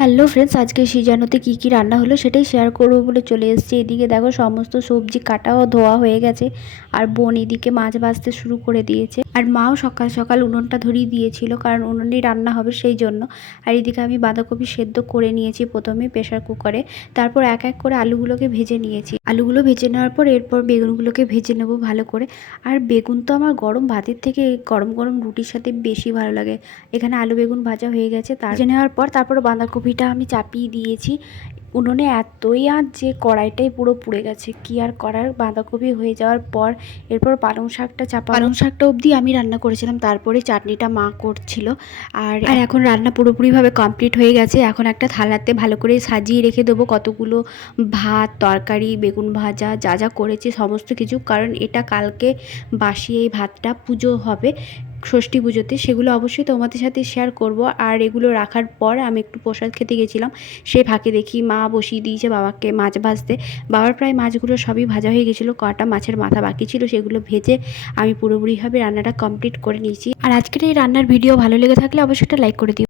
Hello friends, আজকে সিজানোতে কী কী রান্না হলো সেটাই শেয়ার করবো বলে চলে এসেছি। এদিকে দেখো সমস্ত সবজি কাটা ও ধোয়া হয়ে গেছে, আর বোন এদিকে মাছ ভাজতে শুরু করে দিয়েছে। আর মাও সকাল সকাল উনুনটা ধরিয়ে দিয়েছিল, কারণ উনুনেই রান্না হবে সেই জন্য। আর এদিকে আমি বাঁধাকপি সেদ্ধ করে নিয়েছি প্রথমে প্রেশার কুকারে, তারপর এক এক করে আলুগুলোকে ভেজে নিয়েছি। আলুগুলো ভেজে নেওয়ার পর এরপর বেগুনগুলোকে ভেজে নেবো ভালো করে। আর বেগুন তো আমার গরম ভাতের থেকে গরম গরম রুটির সাথে বেশি ভালো লাগে। এখানে আলু বেগুন ভাজা হয়ে গেছে, ভেজে নেওয়ার পর তারপর বাঁধাকপিটা আমি চাপিয়ে দিয়েছি। উনুনে এতই আঁচ যে কড়াইটাই পুরো পুড়ে গেছে, কি আর করার। বাঁধাকপি হয়ে যাওয়ার পর এরপর পালং শাকটা পালং শাকটা অবধি আমি রান্না করেছিলাম, তারপরে চাটনিটা মা করছিল। আর এখন রান্না পুরোপুরিভাবে কমপ্লিট হয়ে গেছে। এখন একটা থালাতে ভালো করে সাজিয়ে রেখে দেবো কতগুলো ভাত, তরকারি, বেগুন ভাজা, যা যা করেছি সমস্ত কিছু, কারণ এটা কালকে বাসি এই ভাতটা পুজো হবে ষষ্ঠী পুজোতে, সেগুলো অবশ্যই তোমাদের সাথে শেয়ার করব। আর এগুলো রাখার পর আমি একটু প্রসাদ খেতে গেছিলাম, সে ফাঁকে দেখি মা বসিয়ে দিয়েছে বাবাকে মাছ ভাজতে। বাবার প্রায় মাছগুলো সবই ভাজা হয়ে গেছিলো, কটা মাছের মাথা বাকি ছিল, সেগুলো ভেজে আমি পুরোপুরিভাবে রান্নাটা কমপ্লিট করে নিয়েছি। আর আজকের এই রান্নার ভিডিও ভালো লেগে থাকলে অবশ্যই একটা লাইক করে দিও।